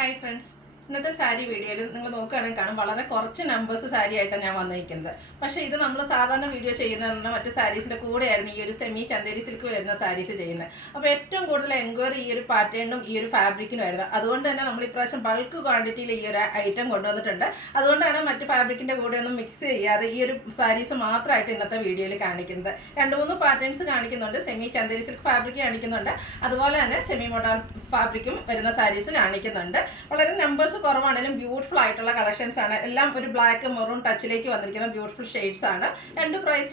Hi friends, ഇന്നത്തെ സാരി വീഡിയോയിൽ നിങ്ങൾ നോക്കുകയാണെങ്കിൽ കാണും വളരെ കുറച്ച് നമ്പേഴ്സ് സാരി ആയിട്ടാണ് ഞാൻ വന്നിരിക്കുന്നത്. പക്ഷേ ഇത് നമ്മൾ സാധാരണ വീഡിയോ ചെയ്യുന്നതെന്ന് മറ്റ് സാരീസിൻ്റെ കൂടെയായിരുന്നു ഈ ഒരു സെമി ചന്തേരി സിൽക്ക് വരുന്ന സാരീസ് ചെയ്യുന്നത്. അപ്പോൾ ഏറ്റവും കൂടുതൽ എൻക്വയറി ഈ ഒരു പാറ്റേണും ഈ ഒരു ഫാബ്രിക്കിനും ആയിരുന്നു. അതുകൊണ്ട് തന്നെ നമ്മൾ ഇപ്രാവശ്യം ബൾക്ക് ക്വാണ്ടിറ്റിയിൽ ഈ ഒരു ഐറ്റം കൊണ്ടുവന്നിട്ടുണ്ട്. അതുകൊണ്ടാണ് മറ്റ് ഫാബ്രിക്കിൻ്റെ കൂടെ ഒന്നും മിക്സ് ചെയ്യാതെ ഈ ഒരു സാരീസ് മാത്രമായിട്ട് ഇന്നത്തെ വീഡിയോയിൽ കാണിക്കുന്നത്. 2-3 പാറ്റേൺസ് കാണിക്കുന്നുണ്ട്. സെമി ചന്തേരി സിൽക്ക് ഫാബ്രിക് കാണിക്കുന്നുണ്ട്, അതുപോലെ തന്നെ സെമി മോഡൽ ഫാബ്രിക്കും വരുന്ന സാരീസ് കാണിക്കുന്നുണ്ട്. വളരെ നമ്പേഴ്സ് കുറവാണെങ്കിലും ബ്യൂട്ടിഫുൾ ആയിട്ടുള്ള കളക്ഷൻസ് ആണ്. എല്ലാം ഒരു ബ്ലാക്ക് മെറൂൺ ടച്ചിലേക്ക് വന്നിരിക്കുന്ന ബ്യൂട്ടിഫുൾ ഷെയ്ഡ്സ് ആണ്. 3 പ്രൈസ്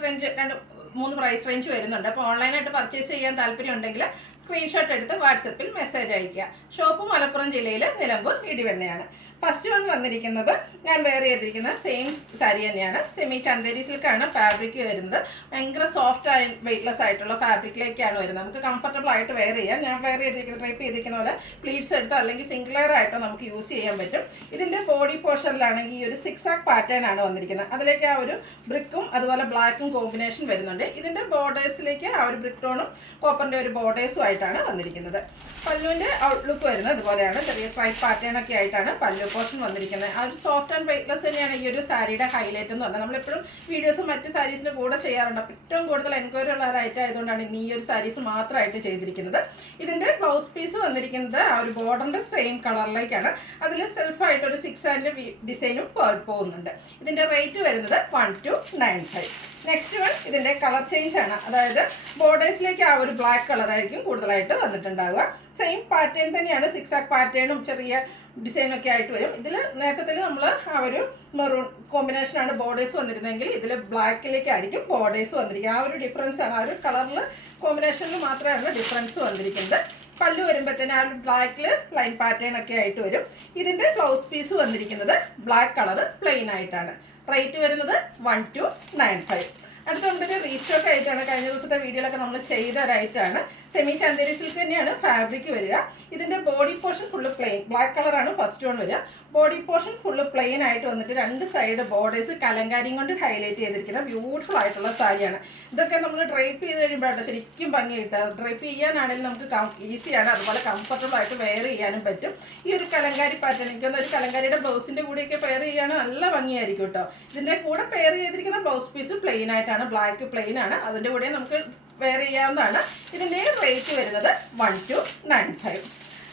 റേഞ്ച് വരുന്നുണ്ട്. അപ്പോൾ ഓൺലൈനായിട്ട് പർച്ചേസ് ചെയ്യാൻ താല്പര്യം ഉണ്ടെങ്കിൽ സ്ക്രീൻഷോട്ട് എടുത്ത് വാട്സപ്പിൽ മെസ്സേജ് അയയ്ക്കുക. ഷോപ്പ് മലപ്പുറം ജില്ലയിൽ നിലമ്പൂർ ഇടിവെണ്ണയാണ്. ഫസ്റ്റ് വൺ വന്നിരിക്കുന്നത് ഞാൻ വെയർ ചെയ്തിരിക്കുന്ന സെയിം സാരി തന്നെയാണ്. സെമി ചന്തേരി സിൽക്കാണ് ഫാബ്രിക് വരുന്നത്. ഭയങ്കര സോഫ്റ്റ് ആൻഡ് വെയ്റ്റ്ലെസ് ആയിട്ടുള്ള ഫാബ്രിക്കിലേക്കാണ് വരുന്നത്. നമുക്ക് കംഫർട്ടബിൾ ആയിട്ട് വെയർ ചെയ്യാം. ഞാൻ വെയർ ചെയ്തിരിക്കുന്ന ഡ്രൈപ്പ് ചെയ്തിരിക്കുന്ന പോലെ പ്ലീറ്റ്സ് എടുത്തോ അല്ലെങ്കിൽ സിംഗിൾ ലെയർ ആയിട്ടോ നമുക്ക് യൂസ് ചെയ്യാൻ പറ്റും. ഇതിൻ്റെ ബോഡി പോർഷനിലാണെങ്കിൽ ഈ ഒരു 6 പാറ്റേൺ ആണ് വന്നിരിക്കുന്നത്. അതിലേക്ക് ആ ഒരു ബ്രിക്കും അതുപോലെ ബ്ലാക്കും കോമ്പിനേഷൻ വരുന്നുണ്ട്. ഇതിൻ്റെ ബോർഡേഴ്സിലേക്ക് ആ ഒരു ബ്രിക്ക് ടോണും കോപ്പറിൻ്റെ ഒരു ബോർഡേഴ്സും ആയിട്ടാണ് വന്നിരിക്കുന്നത്. പല്ലുവിൻ്റെ ഔട്ട്ലുക്ക് വരുന്നത് ഇതുപോലെയാണ്. ചെറിയ സ്ട്രൈപ്പ് പാറ്റേൺ ഒക്കെ ആയിട്ടാണ് പല്ലു പോർഷൻ വന്നിരിക്കുന്നത്. ആ ഒരു സോഫ്റ്റ് ആൻഡ് വെയ്റ്റ്ലെസ് തന്നെയാണ് ഈ ഒരു സാരിയുടെ ഹൈലൈറ്റ് എന്ന് പറഞ്ഞാൽ. നമ്മളെപ്പോഴും വീഡിയോസും മറ്റ് സാരീസിൻ്റെ കൂടെ ചെയ്യാറുണ്ട്. അപ്പോൾ ഏറ്റവും കൂടുതൽ എൻക്വയറി ഉള്ള ഒരു ഐറ്റം ആയതുകൊണ്ടാണ് ഇന്ന് ഈ ഒരു സാരീസ് മാത്രമായിട്ട് ചെയ്തിരിക്കുന്നത്. ഇതിൻ്റെ ബ്ലൗസ് പീസ് വന്നിരിക്കുന്നത് ആ ഒരു ബോർഡറിൻ്റെ സെയിം കളറിലേക്കാണ്. അതിൽ സെൽഫായിട്ട് ഒരു 6 ഡിസൈനും പോകുന്നുണ്ട്. ഇതിൻ്റെ റേറ്റ് വരുന്നത് 1295. നെക്സ്റ്റ് വൺ ഇതിൻ്റെ കളർ ചേഞ്ച് ആണ്. അതായത് ബോർഡേഴ്സിലേക്ക് ആ ഒരു ബ്ലാക്ക് കളറായിരിക്കും കൂടുതലായിട്ട് വന്നിട്ടുണ്ടാവുക. സെയിം പാറ്റേൺ തന്നെയാണ്. 6 പാറ്റേണും ചെറിയ ഡിസൈനൊക്കെ ആയിട്ട് വരും. ഇതിൽ നേരത്തെ നമ്മൾ ആ ഒരു മെറൂൺ കോമ്പിനേഷനാണ് ബോർഡേഴ്സ് വന്നിരുന്നെങ്കിൽ ഇതിൽ ബ്ലാക്കിലേക്കായിരിക്കും ബോർഡേഴ്സ് വന്നിരിക്കുക. ആ ഒരു ഡിഫറൻസ് ആണ്. ആ ഒരു കളറിൽ കോമ്പിനേഷനിൽ മാത്രമാണ് ഡിഫറൻസ് വന്നിരിക്കുന്നത്. പല്ലു വരുമ്പോഴത്തേന് ആ ഒരു ബ്ലാക്കിൽ ലൈൻ പാറ്റേൺ ഒക്കെ ആയിട്ട് വരും. ഇതിൻ്റെ ബ്ലൗസ് പീസ് വന്നിരിക്കുന്നത് ബ്ലാക്ക് കളർ പ്ലെയിൻ ആയിട്ടാണ്. റേറ്റ് വരുന്നത് 1295. അടുത്ത നമ്മളൊരു റീസ്റ്റോക്ക് ആയിട്ടാണ്. കഴിഞ്ഞ ദിവസത്തെ വീഡിയോയിലൊക്കെ നമ്മൾ ചെയ്ത ഒരു ഐറ്റമാണ്. സെമി ചന്തേരി സിൽക്ക് തന്നെയാണ് ഫാബ്രിക് വരിക. ഇതിൻ്റെ body portion full plain black കളറാണ് ഫസ്റ്റ് വൺ വരിക. ബോഡി പോർഷൻ ഫുള്ള് പ്ലെയിൻ ആയിട്ട് വന്നിട്ട് 2 സൈഡ് ബോർഡേഴ്സ് കലങ്കാരിയും കൊണ്ട് ഹൈലൈറ്റ് ചെയ്തിരിക്കുന്ന ബ്യൂട്ടിഫുൾ ആയിട്ടുള്ള സാരിയാണ്. ഇതൊക്കെ നമ്മൾ ഡ്രൈപ്പ് ചെയ്ത് കഴിയുമ്പോഴാണ് ശരിക്കും ഭംഗി കിട്ടുക. ഡ്രൈപ്പ് ചെയ്യാനാണെങ്കിലും നമുക്ക് ഈസിയാണ്, അതുപോലെ കംഫർട്ടബിൾ ആയിട്ട് വെയർ ചെയ്യാനും പറ്റും. ഈ ഒരു കലങ്കാരി പാറ്റേൺ എനിക്കൊന്ന് ഒരു കലങ്കാരിയുടെ ബ്ലൗസിൻ്റെ കൂടെയൊക്കെ പെയർ ചെയ്യുകയാണെങ്കിൽ നല്ല ഭംഗിയായിരിക്കും കേട്ടോ. ഇതിൻ്റെ കൂടെ പെയർ ചെയ്തിരിക്കുന്ന ബ്ലൗസ് പീസ് പ്ലെയിൻ ആയിട്ടാണ്, ബ്ലാക്ക് പ്ലെയിൻ ആണ്. അതിൻ്റെ കൂടെ നമുക്ക് വെയർ ചെയ്യാവുന്നതാണ്. ഇതിൻ്റെ റേറ്റ് വരുന്നത് 1295.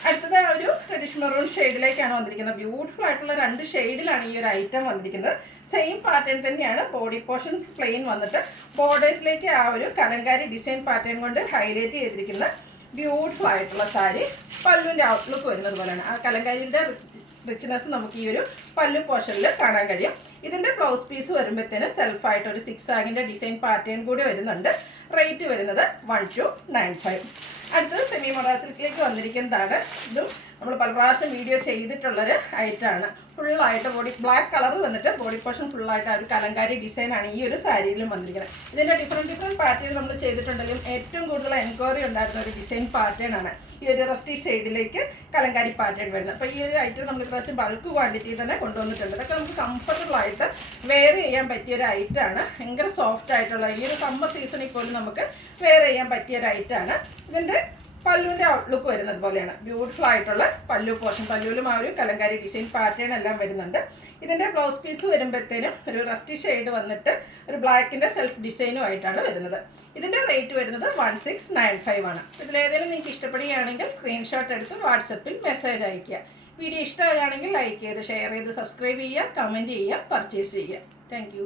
അടുത്തത് ഒരു റെഡിഷ് മെറൂൺ ഷെയ്ഡിലേക്കാണ് വന്നിരിക്കുന്നത്. ബ്യൂട്ടിഫുൾ ആയിട്ടുള്ള 2 ഷെയ്ഡിലാണ് ഈ ഒരു ഐറ്റം വന്നിരിക്കുന്നത്. സെയിം പാറ്റേൺ തന്നെയാണ്. ബോഡി പോർഷൻ പ്ലെയിൻ വന്നിട്ട് ബോർഡേഴ്സിലേക്ക് ആ ഒരു കലങ്കാരി ഡിസൈൻ പാറ്റേൺ കൊണ്ട് ഹൈലൈറ്റ് ചെയ്തിരിക്കുന്ന ബ്യൂട്ടിഫുൾ ആയിട്ടുള്ള സാരി. പല്ലുവിൻ്റെ ഔട്ട്ലുക്ക് വരുന്നത് പോലെയാണ്. ആ കലങ്കാരിൻ്റെ റിച്ച്നെസ് നമുക്ക് ഈ ഒരു പല്ലു പോർഷനിൽ കാണാൻ കഴിയും. ഇതിൻ്റെ ബ്ലൗസ് പീസ് വരുമ്പോഴത്തേന് സെൽഫായിട്ട് ഒരു 6 ഡിസൈൻ പാറ്റേൺ കൂടി വരുന്നുണ്ട്. റേറ്റ് വരുന്നത് 1295. അടുത്തത് സെമി മോഡൽ സിൽക്കിലേക്ക് വന്നിരിക്കുന്നതാണ്. ഇതും നമ്മൾ പല പ്രാവശ്യം വീഡിയോ ചെയ്തിട്ടുള്ളൊരു ഐറ്റമാണ്. ഫുള്ളായിട്ട് ബോഡി ബ്ലാക്ക് കളർ വന്നിട്ട് ബോഡി പോർഷൻ ഫുള്ളായിട്ട് ആ ഒരു കലങ്കാരി ഡിസൈനാണ് ഈ ഒരു സാരിയിലും വന്നിരിക്കുന്നത്. ഇതിൻ്റെ ഡിഫറെൻറ്റ് പാറ്റേൺ നമ്മൾ ചെയ്തിട്ടുണ്ടെങ്കിലും ഏറ്റവും കൂടുതൽ എൻക്വയറി ഉണ്ടായിരുന്ന ഒരു ഡിസൈൻ പാറ്റേൺ ആണ് ഈ ഒരു റസ്റ്റി ഷെയ്ഡിലേക്ക് കലങ്കാരി പാറ്റേൺ വരുന്നത്. അപ്പോൾ ഈ ഒരു ഐറ്റം നമ്മൾ ഇപ്രാവശ്യം ബൾക്ക് ക്വാണ്ടിറ്റി തന്നെ കൊണ്ടുവന്നിട്ടുണ്ട്. ഇതൊക്കെ നമുക്ക് കംഫർട്ടബിൾ ആയിട്ട് വെയർ ചെയ്യാൻ പറ്റിയൊരു ഐറ്റമാണ്. ഭയങ്കര സോഫ്റ്റ് ആയിട്ടുള്ള ഈ ഒരു സമ്മർ സീസണിൽ പോലും നമുക്ക് വെയർ ചെയ്യാൻ പറ്റിയൊരു ഐറ്റമാണ്. ഇതിൻ്റെ പല്ലുവിൻ്റെ ഔട്ട്ലുക്ക് വരുന്നത് പോലെയാണ്. ബ്യൂട്ടിഫുൾ ആയിട്ടുള്ള പല്ലു പോർഷൻ, പല്ലുവിലും ആ ഒരു കലങ്കാരി ഡിസൈൻ പാറ്റേൺ എല്ലാം വരുന്നുണ്ട്. ഇതിൻ്റെ ബ്ലൗസ് പീസ് വരുമ്പോഴത്തേനും ഒരു റസ്റ്റി ഷെയ്ഡ് വന്നിട്ട് ഒരു ബ്ലാക്കിൻ്റെ സെൽഫ് ഡിസൈനും ആയിട്ടാണ് വരുന്നത്. ഇതിൻ്റെ റേറ്റ് വരുന്നത് 1695 ആണ്. ഇതിലേതെങ്കിലും നിങ്ങൾക്ക് ഇഷ്ടപ്പെടുകയാണെങ്കിൽ സ്ക്രീൻഷോട്ട് എടുത്ത് വാട്സപ്പിൽ മെസ്സേജ് അയയ്ക്കുക. വീഡിയോ ഇഷ്ടമാകുകയാണെങ്കിൽ ലൈക്ക് ചെയ്ത് ഷെയർ ചെയ്ത് സബ്സ്ക്രൈബ് ചെയ്യുക, കമൻറ്റ് ചെയ്യുക, പർച്ചേസ് ചെയ്യുക. താങ്ക്